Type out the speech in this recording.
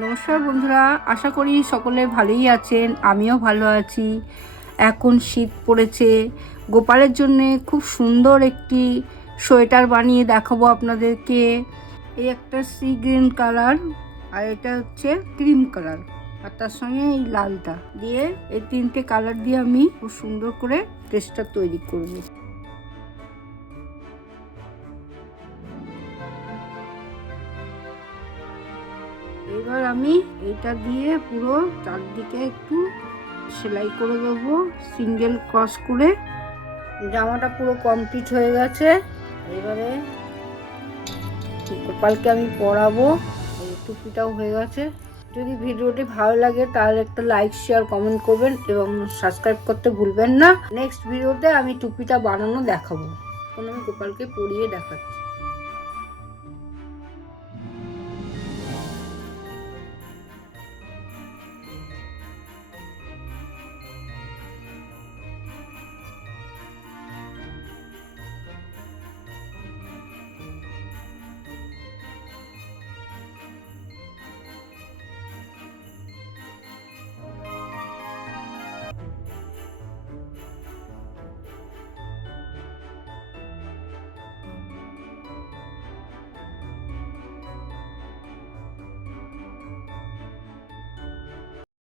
নমস্কার বন্ধুরা, আশা করি সকলে ভালোই আছেন। আমিও ভালো আছি। এখন শীত পড়েছে, গোপালের জন্যে খুব সুন্দর একটি সোয়েটার বানিয়ে দেখাবো আপনাদেরকে। এই একটা সি গ্রিন কালার আর এটা হচ্ছে ক্রিম কালার, আর তার সঙ্গে এই লালটা দিয়ে, এই তিনটে কালার দিয়ে আমি খুব সুন্দর করে ড্রেসটা তৈরি করব। এবার আমি এটা দিয়ে পুরো চারদিকে একটু সেলাই করে দেবো সিঙ্গেল ক্রস করে। জামাটা পুরো কমপ্লিট হয়ে গেছে। এবারে গোপালকে আমি পরাবো। এই টুপিটাও হয়ে গেছে। যদি ভিডিওটি ভালো লাগে তাহলে একটা লাইক, শেয়ার, কমেন্ট করবেন এবং সাবস্ক্রাইব করতে ভুলবেন না। নেক্সট ভিডিওতে আমি টুপিটা বানানো দেখাবো। এখন আমি গোপালকে পরিয়ে দেখাচ্ছি।